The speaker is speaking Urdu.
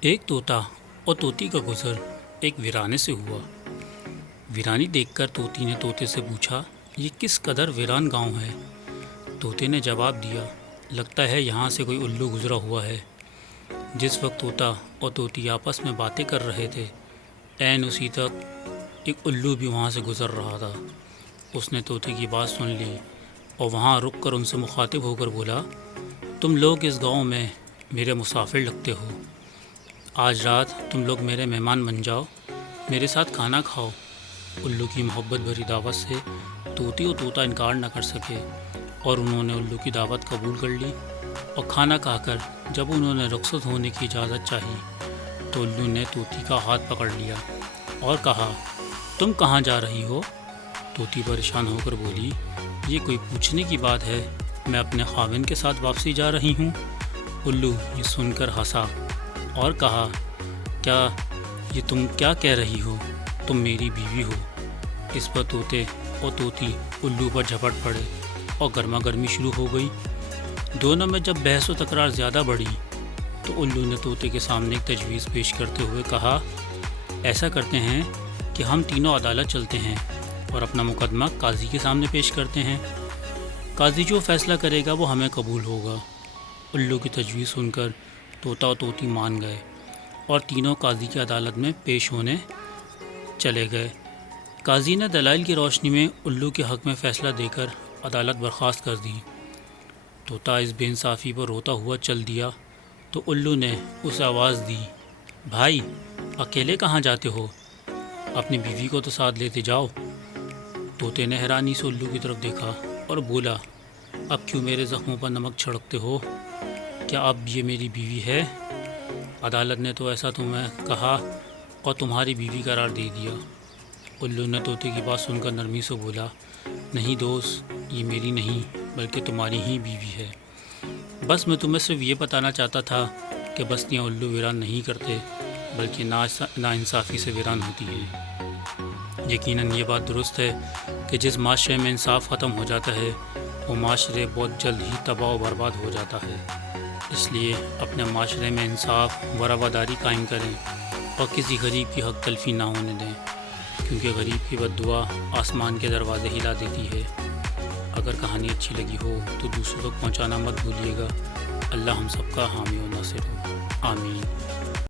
ایک طوطا اور طوطی کا گزر ایک ویرانے سے ہوا۔ ویرانی دیکھ کر طوطی نے طوطے سے پوچھا، یہ کس قدر ویران گاؤں ہے؟ طوطے نے جواب دیا، لگتا ہے یہاں سے کوئی الو گزرا ہوا ہے۔ جس وقت طوطا اور طوطی آپس میں باتیں کر رہے تھے، عین اسی تک ایک الو بھی وہاں سے گزر رہا تھا۔ اس نے طوطے کی بات سن لی اور وہاں رک کر ان سے مخاطب ہو کر بولا، تم لوگ اس گاؤں میں میرے مسافر لگتے ہو۔ آج رات تم لوگ میرے مہمان بن جاؤ، میرے ساتھ کھانا کھاؤ۔ الو کی محبت بھری دعوت سے طوطی اور طوطا انکار نہ کر سکے اور انہوں نے الو کی دعوت قبول کر لی۔ اور کھانا کھا کر جب انہوں نے رخصت ہونے کی اجازت چاہی تو الو نے طوطی کا ہاتھ پکڑ لیا اور کہا، تم کہاں جا رہی ہو؟ طوطی پریشان ہو کر بولی، یہ کوئی پوچھنے کی بات ہے، میں اپنے خاوند کے ساتھ واپسی جا رہی ہوں۔ الو یہ سن کر ہنسا اور کہا، کیا یہ تم کیا کہہ رہی ہو؟ تم میری بیوی ہو۔ اس پر طوطے اور طوطی الو پر جھپٹ پڑے اور گرما گرمی شروع ہو گئی۔ دونوں میں جب بحث و تکرار زیادہ بڑھی تو الو نے طوطے کے سامنے ایک تجویز پیش کرتے ہوئے کہا، ایسا کرتے ہیں کہ ہم تینوں عدالت چلتے ہیں اور اپنا مقدمہ قاضی کے سامنے پیش کرتے ہیں۔ قاضی جو فیصلہ کرے گا وہ ہمیں قبول ہوگا۔ الو کی تجویز سن کر طوطا اور طوطی مان گئے اور تینوں قاضی کی عدالت میں پیش ہونے چلے گئے۔ قاضی نے دلائل کی روشنی میں الو کے حق میں فیصلہ دے کر عدالت برخاست کر دی۔ طوطا اس بے انصافی پر روتا ہوا چل دیا تو الو نے اسے آواز دی، بھائی اکیلے کہاں جاتے ہو؟ اپنی بیوی کو تو ساتھ لیتے جاؤ۔ طوطے نے حیرانی سے الو کی طرف دیکھا اور بولا، اب کیوں میرے زخموں پر نمک چھڑکتے ہو؟ کیا اب یہ میری بیوی ہے؟ عدالت نے تو ایسا تمہیں کہا اور تمہاری بیوی قرار دے دیا۔ الو نے طوطے کی بات سن کر نرمی سے بولا، نہیں دوست، یہ میری نہیں بلکہ تمہاری ہی بیوی ہے۔ بس میں تمہیں صرف یہ بتانا چاہتا تھا کہ بستیاں الو ویران نہیں کرتے بلکہ ناانصافی سے ویران ہوتی ہیں۔ یقیناً یہ بات درست ہے کہ جس معاشرے میں انصاف ختم ہو جاتا ہے وہ معاشرے بہت جلد ہی تباہ و برباد ہو جاتا ہے۔ اس لیے اپنے معاشرے میں انصاف و رواداری قائم کریں اور کسی غریب کی حق تلفی نہ ہونے دیں، کیونکہ غریب کی بد دعا آسمان کے دروازے ہلا دیتی ہے۔ اگر کہانی اچھی لگی ہو تو دوسروں تک پہنچانا مت بھولیے گا۔ اللہ ہم سب کا حامی و ناصر ہو، آمین۔